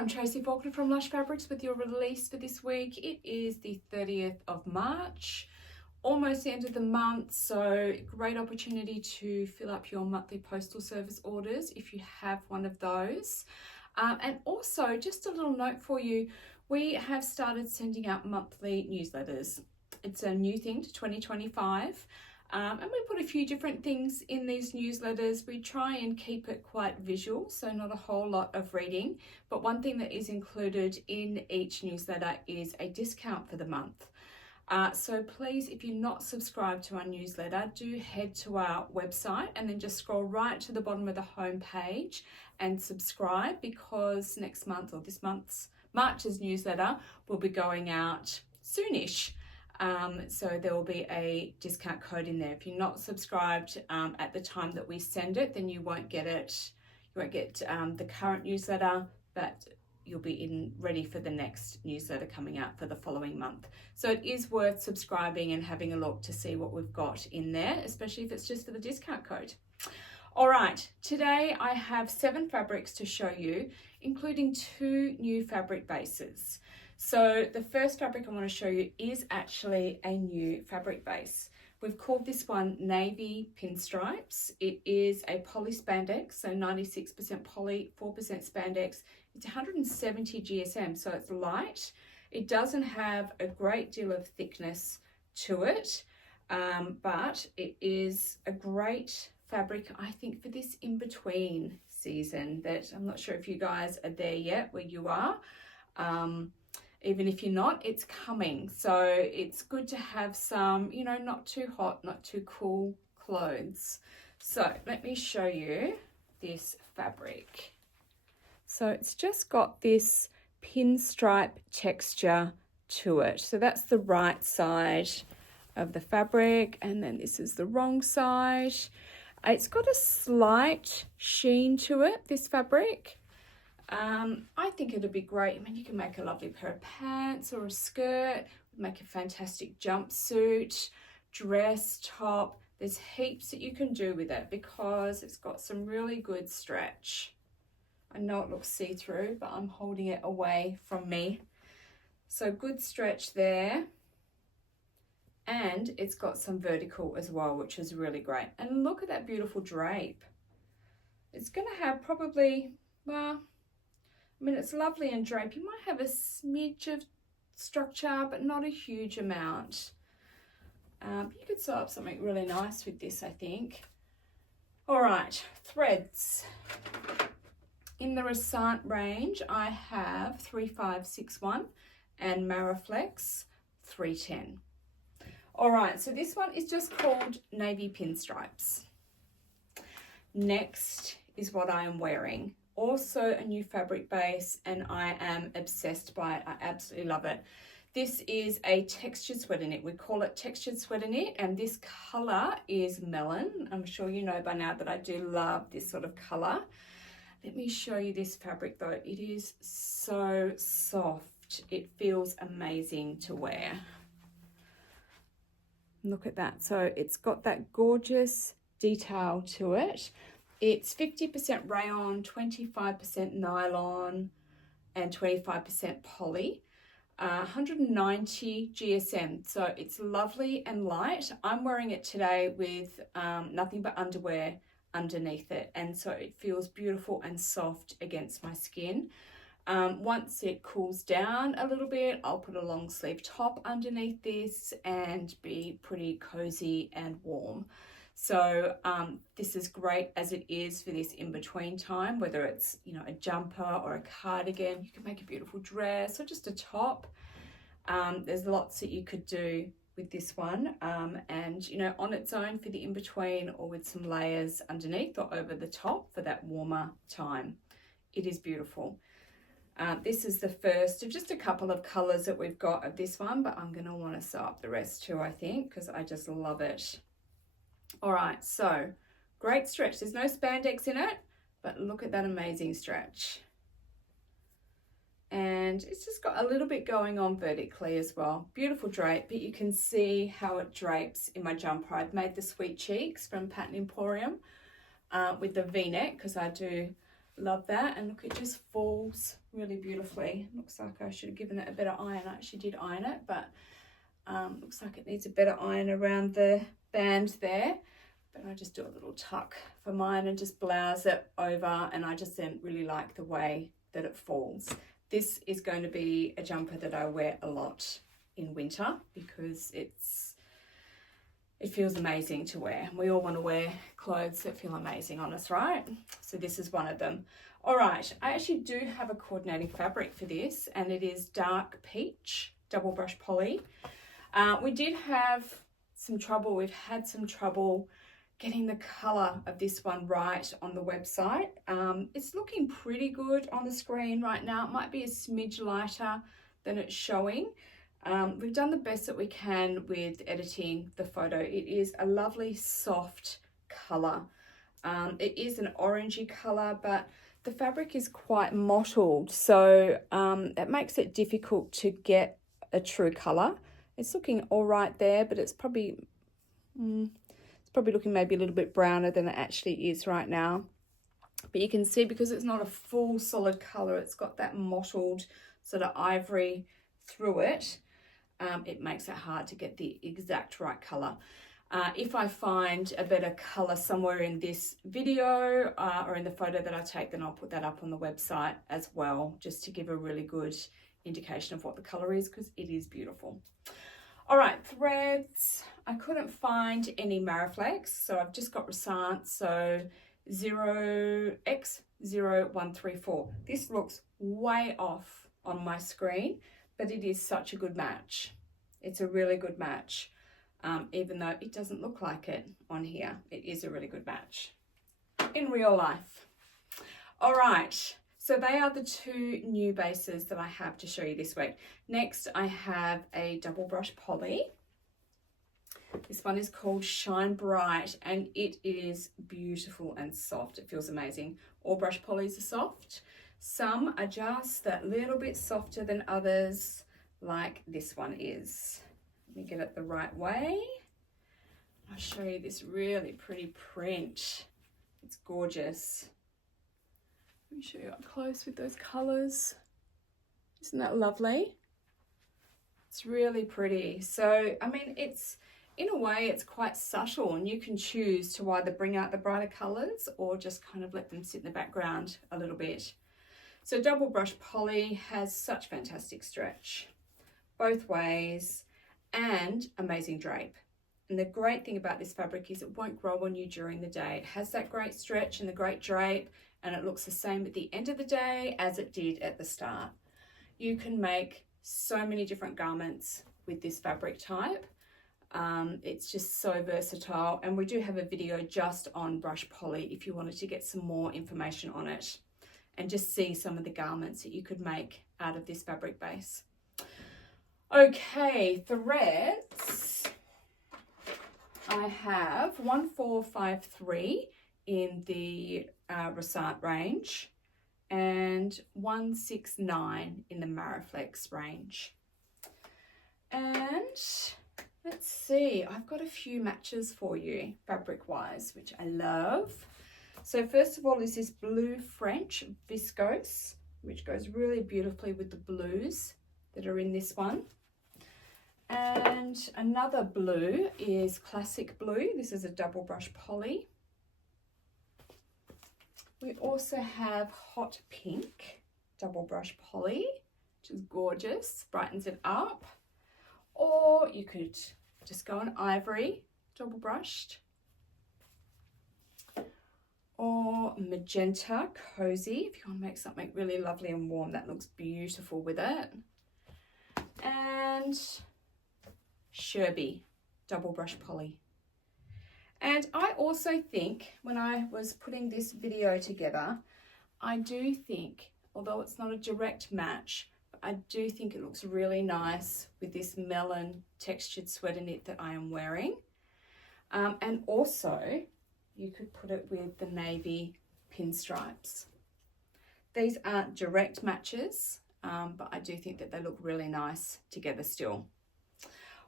I'm Tracy Faulkner from Lush Fabrics with your release for this week. It is the 30th of March, almost the end of the month, so great opportunity to fill up your monthly postal service orders if you have one of those. And also, just a little note for you, we have started sending out monthly newsletters. It's a new thing to 2025. And we put a few different things in these newsletters. We try and keep it quite visual, so not a whole lot of reading. But one thing that is included in each newsletter is a discount for the month. So please, if you're not subscribed to our newsletter, do head to our website and then just scroll right to the bottom of the home page and subscribe, because next month, or this month's March's newsletter, will be going out soonish. So there will be a discount code in there. If you're not subscribed at the time that we send it, then you won't get it. You won't get the current newsletter, but you'll be ready for the next newsletter coming out for the following month. So it is worth subscribing and having a look to see what we've got in there, especially if it's just for the discount code. All right, today I have 7 fabrics to show you, including 2 new fabric bases. So the first fabric I want to show you is actually a new fabric base. We've called this one Navy Pinstripes. It is a poly spandex, so 96% poly, 4% spandex. It's 170 GSM, so it's light. It doesn't have a great deal of thickness to it, but it is a great fabric, I think, for this in-between season that I'm not sure if you guys are there yet where you are. Even if you're not, it's coming. So it's good to have some, you know, not too hot, not too cool clothes. So let me show you this fabric. So it's just got this pinstripe texture to it. So that's the right side of the fabric, and then this is the wrong side. It's got a slight sheen to it, this fabric. I think it'd be great. I mean, you can make a lovely pair of pants or a skirt, make a fantastic jumpsuit, dress, top. There's heaps that you can do with it because it's got some really good stretch. I know it looks see-through, but I'm holding it away from me. So good stretch there. And it's got some vertical as well, which is really great. And look at that beautiful drape. It's going to have probably, well, I mean, it's lovely and draped. You might have a smidge of structure, but not a huge amount. You could sew up something really nice with this, I think. All right, threads. In the Resant range, I have 3561 and Maraflex 310. All right, so this one is just called Navy Pinstripes. Next is what I am wearing. Also a new fabric base, and I am obsessed by it. I absolutely love it. This is a textured sweater knit. We call it textured sweater knit, and this color is Melon. I'm sure you know by now that I do love this sort of color. Let me show you this fabric though. It is so soft. It feels amazing to wear. Look at that. So it's got that gorgeous detail to it. It's 50% rayon, 25% nylon, and 25% poly. 190 GSM, so it's lovely and light. I'm wearing it today with nothing but underwear underneath it, and so it feels beautiful and soft against my skin. Once it cools down a little bit, I'll put a long sleeve top underneath this and be pretty cozy and warm. So this is great as it is for this in-between time, whether it's, you know, a jumper or a cardigan. You can make a beautiful dress or just a top. There's lots that you could do with this one, and, you know, on its own for the in-between, or with some layers underneath or over the top for that warmer time. It is beautiful. This is the first of just a couple of colors that we've got of this one, but I'm going to want to sew up the rest too, I think, because I just love it. All right, so great stretch. There's no spandex in it, but look at that amazing stretch. And it's just got a little bit going on vertically as well. Beautiful drape, but you can see how it drapes in my jumper. I've made the sweet cheeks from Pattern Emporium with the V-neck, because I do love that. And look, it just falls really beautifully. Looks like I should have given it a better iron. I actually did iron it, but looks like it needs a better iron around the band there. But I just do a little tuck for mine and just blouse it over, and I just didn't really like the way that it falls. This is going to be a jumper that I wear a lot in winter because it feels amazing to wear. We all want to wear clothes that feel amazing on us, right? So this is one of them. All right, I actually do have a coordinating fabric for this, and it is dark peach double brush poly. We did have some trouble. We've had some trouble getting the color of this one right on the website. It's looking pretty good on the screen right now. It might be a smidge lighter than it's showing. We've done the best that we can with editing the photo. It is a lovely soft color. It is an orangey color, but the fabric is quite mottled, so it makes it difficult to get a true color. It's looking all right there, but it's probably looking maybe a little bit browner than it actually is right now. But you can see, because it's not a full solid color, it's got that mottled sort of ivory through it. It makes it hard to get the exact right color. If I find a better color somewhere in this video or in the photo that I take, then I'll put that up on the website as well, just to give a really good indication of what the color is, because it is beautiful. All right, threads. I couldn't find any Mariflex, so I've just got Resant, so 0x0134. This looks way off on my screen, but it is such a good match. It's a really good match, even though it doesn't look like it on here. It is a really good match in real life. All right. So they are the two new bases that I have to show you this week. Next, I have a double brush poly. This one is called Shine Bright, and it is beautiful and soft. It feels amazing. All brush polys are soft. Some are just that little bit softer than others, like this one is. Let me get it the right way. I'll show you this really pretty print. It's gorgeous. Let me show you up close with those colours. Isn't that lovely? It's really pretty. So, I mean, it's, in a way, it's quite subtle, and you can choose to either bring out the brighter colours or just kind of let them sit in the background a little bit. So double brush poly has such fantastic stretch both ways and amazing drape. And the great thing about this fabric is it won't grow on you during the day. It has that great stretch and the great drape, and it looks the same at the end of the day as it did at the start. You can make so many different garments with this fabric type. It's just so versatile, and we do have a video just on brush poly if you wanted to get some more information on it and just see some of the garments that you could make out of this fabric base. Okay, threads. I have 1453 in the Resant range and 169 in the Mariflex range. And let's see, I've got a few matches for you fabric wise, which I love. So first of all is this blue French viscose, which goes really beautifully with the blues that are in this one. And another blue is classic blue. This is a double brush poly. We also have hot pink double brush poly, which is gorgeous, brightens it up. Or you could just go on ivory, double brushed. Or magenta cozy, if you want to make something really lovely and warm, that looks beautiful with it. And Sherby double brush poly. And I also think, when I was putting this video together, I do think, although it's not a direct match, I do think it looks really nice with this melon textured sweater knit that I am wearing. And also, you could put it with the navy pinstripes. These aren't direct matches, but I do think that they look really nice together still.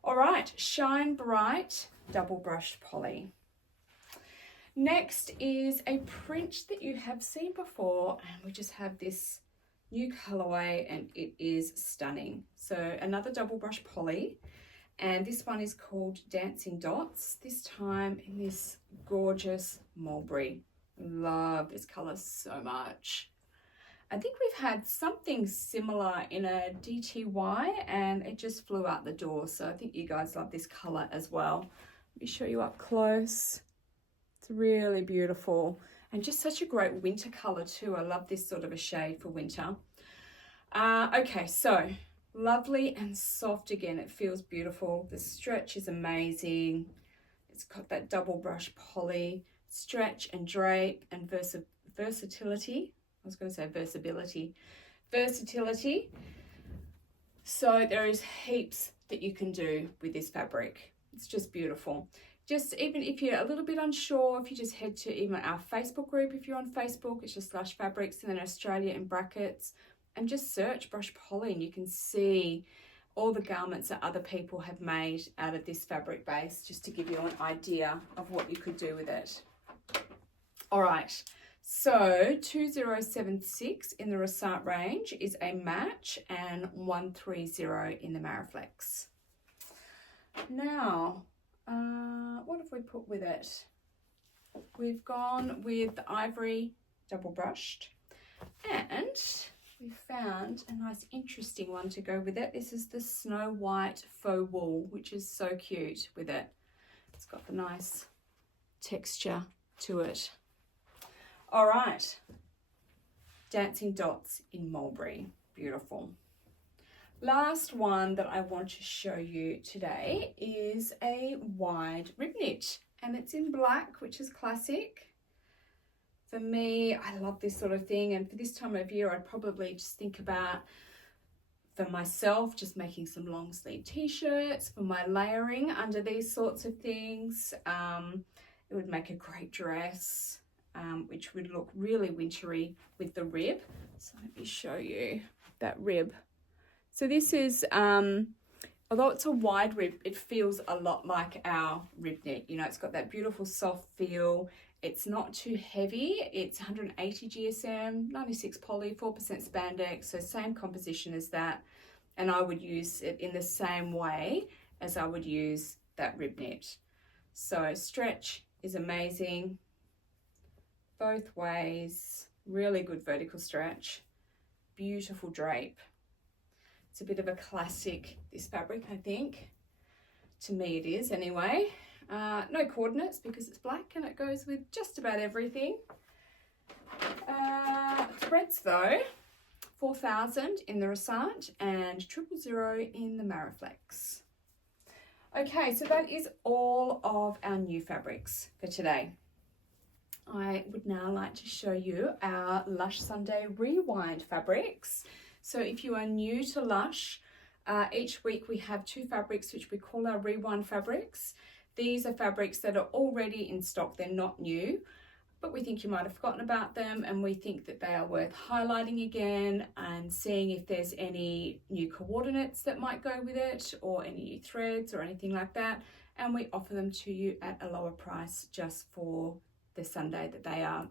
All right, Shine Bright double brush poly. Next is a print that you have seen before, and we just have this new colorway and it is stunning. So another double brush poly, and this one is called Dancing Dots, this time in this gorgeous mulberry. Love this color so much. I think we've had something similar in a DTY and it just flew out the door, so I think you guys love this color as well. Let me show you up close. It's really beautiful and just such a great winter color too. I love this sort of a shade for winter. Okay, so lovely and soft again. It feels beautiful. The stretch is amazing. It's got that double brush poly, stretch and drape and versatility. I was going to say versatility. So there is heaps that you can do with this fabric. It's just beautiful. Just even if you're a little bit unsure, if you just head to even our Facebook group, if you're on Facebook, it's just Lush Fabrics and then Australia in brackets, and just search brush poly and you can see all the garments that other people have made out of this fabric base, just to give you an idea of what you could do with it. All right, so 2076 in the Resart range is a match and 130 in the Mariflex. Now, what have we put with it? We've gone with the ivory double brushed, and we found a nice interesting one to go with it. This is the Snow White faux wool, which is so cute with it. It's got the nice texture to it. All right, Dancing Dots in mulberry, beautiful. Last one that I want to show you today is a wide rib knit, and it's in black, which is classic. For me, I love this sort of thing, and for this time of year, I'd probably just think about, for myself, just making some long sleeve t-shirts for my layering under these sorts of things. It would make a great dress, which would look really wintry with the rib. So let me show you that rib. So this is, although it's a wide rib, it feels a lot like our rib knit. You know, it's got that beautiful soft feel. It's not too heavy. It's 180 GSM, 96 poly, 4% spandex, so same composition as that. And I would use it in the same way as I would use that rib knit. So stretch is amazing, both ways, really good vertical stretch, beautiful drape. It's a bit of a classic, this fabric, I think. To me it is anyway. No coordinates because it's black and it goes with just about everything. Threads though, 4,000 in the Resart and 000 in the Mariflex. Okay, so that is all of our new fabrics for today. I would now like to show you our Lush Sunday Rewind fabrics. So if you are new to Lush, each week we have 2 fabrics which we call our Rewind fabrics. These are fabrics that are already in stock, they're not new, but we think you might have forgotten about them, and we think that they are worth highlighting again and seeing if there's any new coordinates that might go with it, or any new threads or anything like that, and we offer them to you at a lower price just for the Sunday that they are,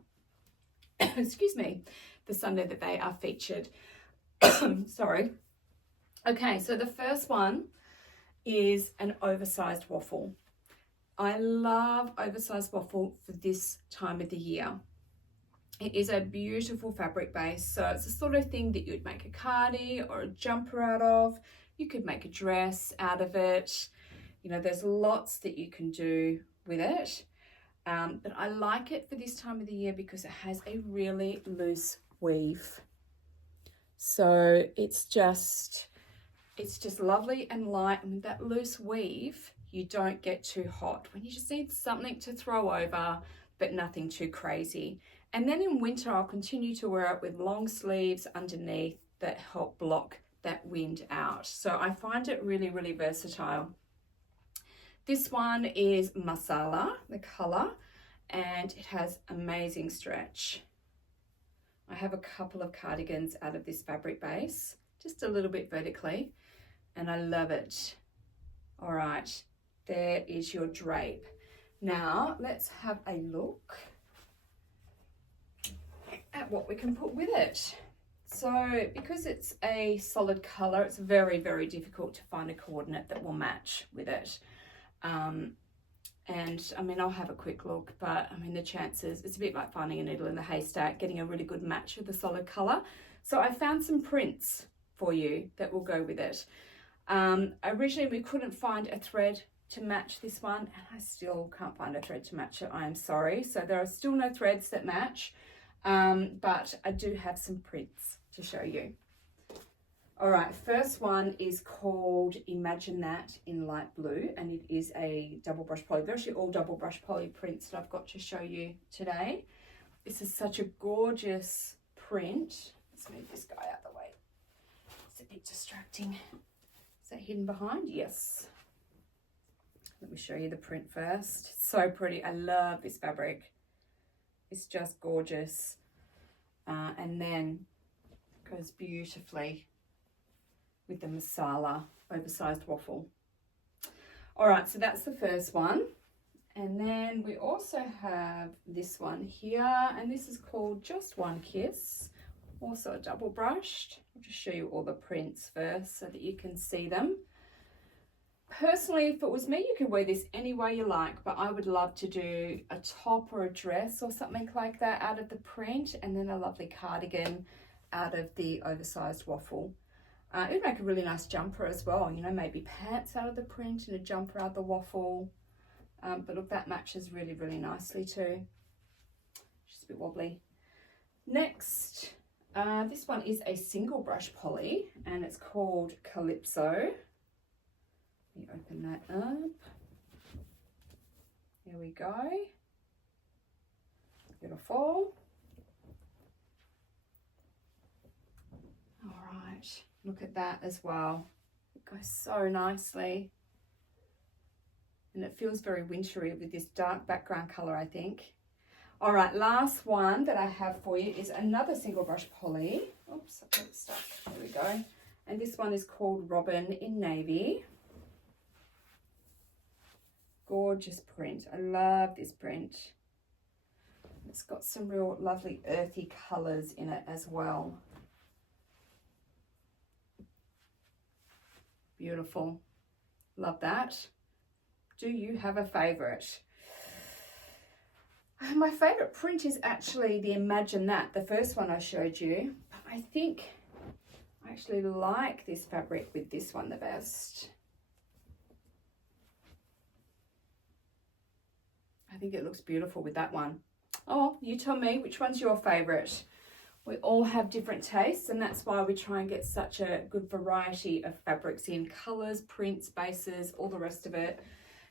excuse me, the Sunday that they are featured. Sorry. Okay, so the first one is an oversized waffle. I love oversized waffle for this time of the year. It is a beautiful fabric base, so it's the sort of thing that you'd make a cardi or a jumper out of. You could make a dress out of it. You know, there's lots that you can do with it. But I like it for this time of the year because it has a really loose weave. So it's just lovely and light, and with that loose weave, you don't get too hot when you just need something to throw over, but nothing too crazy. And then in winter, I'll continue to wear it with long sleeves underneath that help block that wind out. So I find it really, really versatile. This one is Masala, the color, and it has amazing stretch. I have a couple of cardigans out of this fabric base, just a little bit vertically, and I love it. All right, there is your drape. Now let's have a look at what we can put with it. So because it's a solid color, it's very, very difficult to find a coordinate that will match with it. And I mean, I'll have a quick look, but I mean, the chances, it's a bit like finding a needle in the haystack, getting a really good match with the solid color. So I found some prints for you that will go with it. Originally we couldn't find a thread to match this one, and I still can't find a thread to match it. I am sorry. So there are still no threads that match, but I do have some prints to show you. All right, first one is called Imagine That in light blue, and it is a double brush poly. They're actually all double brush poly prints that I've got to show you today. This is such a gorgeous print. Let's move this guy out of the way. It's a bit distracting. Is that hidden behind? Yes. Let me show you the print first. It's so pretty. I love this fabric. It's just gorgeous. And then goes beautifully with the masala oversized waffle. All right, so that's the first one. And then we also have this one here, and this is called Just One Kiss, also double brushed. I'll just show you all the prints first so that you can see them. Personally, if it was me, you could wear this any way you like, but I would love to do a top or a dress or something like that out of the print, and then a lovely cardigan out of the oversized waffle. It would make a really nice jumper as well, you know, maybe pants out of the print and a jumper out of the waffle. But look, that matches really, really nicely too. Just a bit wobbly. Next, this one is a single brush poly, and it's called Calypso. Let me open that up. There we go. Beautiful. All right. Look at that as well. It goes so nicely. And it feels very wintry with this dark background color, I think. All right, last one that I have for you is another single brush poly. Oops, I got it stuck. There we go. And this one is called Robin in Navy. Gorgeous print. I love this print. It's got some real lovely earthy colors in it as well. Beautiful. Love that. Do you have a favorite? My favorite print is actually the Imagine That, the first one I showed you. But I think I actually like this fabric with this one the best. I think it looks beautiful with that one. Oh, you tell me, which one's your favorite? We all have different tastes, and that's why we try and get such a good variety of fabrics in, colors, prints, bases, all the rest of it,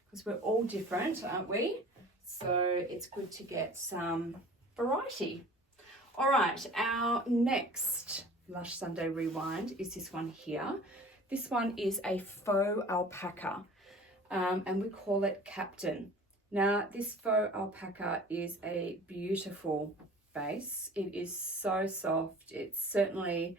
because we're all different, aren't we? So it's good to get some variety. All right, our next Lush Sunday Rewind is this one here. This one is a faux alpaca, and we call it Captain. Now, this faux alpaca is a beautiful base. It is so soft. It's certainly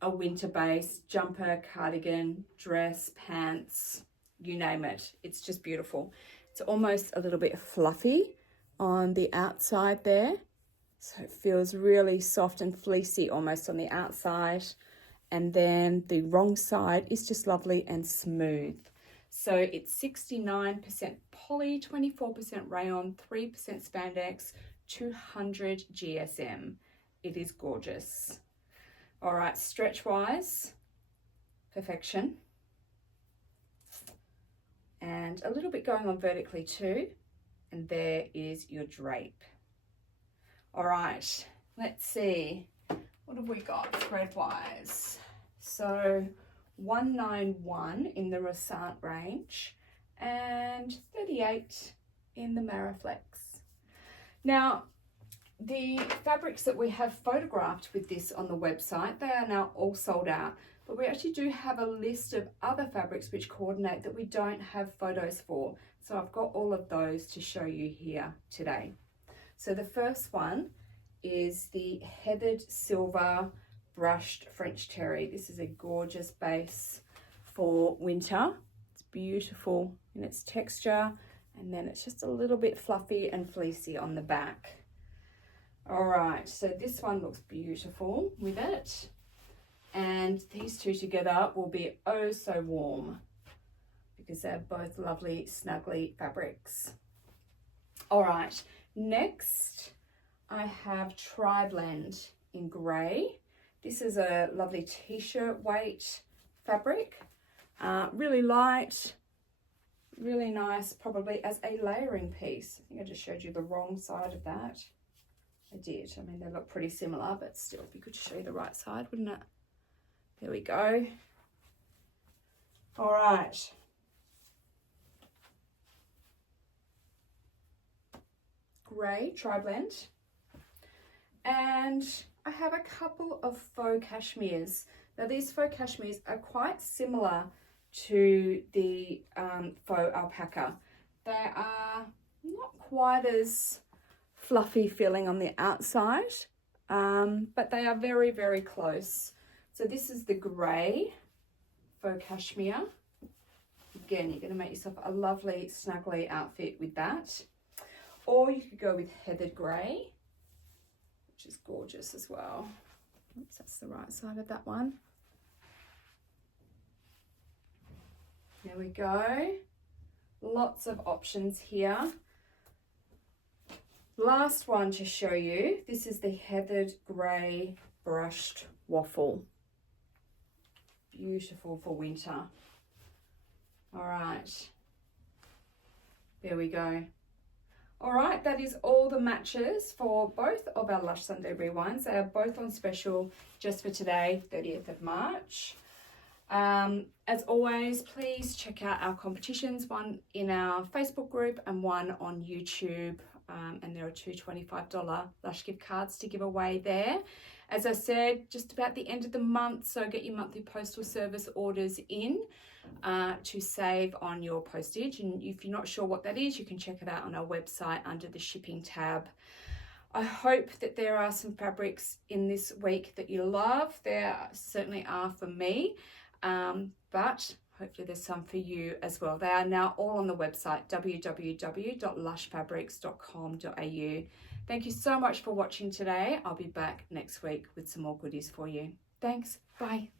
a winter base, jumper, cardigan, dress, pants, you name it. It's just beautiful. It's almost a little bit fluffy on the outside there. So it feels really soft and fleecy almost on the outside. And then the wrong side is just lovely and smooth. So it's 69% poly, 24% rayon, 3% spandex, 200 GSM. It is gorgeous. All right, stretch wise, perfection. And a little bit going on vertically too. And there is your drape. All right, let's see. What have we got thread wise? So 191 in the Resant range and 38 in the Mariflex. Now, the fabrics that we have photographed with this on the website, they are now all sold out, but we actually do have a list of other fabrics which coordinate that we don't have photos for. So I've got all of those to show you here today. So the first one is the Heathered Silver Brushed French Terry. This is a gorgeous base for winter. It's beautiful in its texture And then it's just a little bit fluffy and fleecy on the back. All right, so this one looks beautiful with it. And these two together will be oh so warm because they're both lovely, snuggly fabrics. All right, next I have Tri-Blend in grey. This is a lovely t-shirt weight fabric, really light, really nice, probably as a layering piece. I think I just showed you the wrong side of that. I did. I mean, they look pretty similar, but still, it'd be good to show you the right side, wouldn't it? There we go. All right. Grey Tri-Blend. And I have a couple of faux cashmeres. Now, these faux cashmeres are quite similar to the faux alpaca. They are not quite as fluffy feeling on the outside, but they are very, very close. So this is the grey faux cashmere. Again, you're going to make yourself a lovely, snuggly outfit with that. Or you could go with heathered grey, which is gorgeous as well. Oops, that's the right side of that one. There we go. Lots of options here. Last one to show you. This is the heathered grey brushed waffle. Beautiful for winter. All right. There we go. All right, that is all the matches for both of our Lush Sunday Rewinds. They are both on special just for today, 30th of March. As always, please check out our competitions, one in our Facebook group and one on YouTube. And there are two $25 Lush gift cards to give away there. As I said, just about the end of the month, so get your monthly postal service orders in to save on your postage. And if you're not sure what that is, you can check it out on our website under the shipping tab. I hope that there are some fabrics in this week that you love. There certainly are for me, but hopefully there's some for you as well. They are now all on the website, www.lushfabrics.com.au. Thank you so much for watching today. I'll be back next week with some more goodies for you. Thanks. Bye.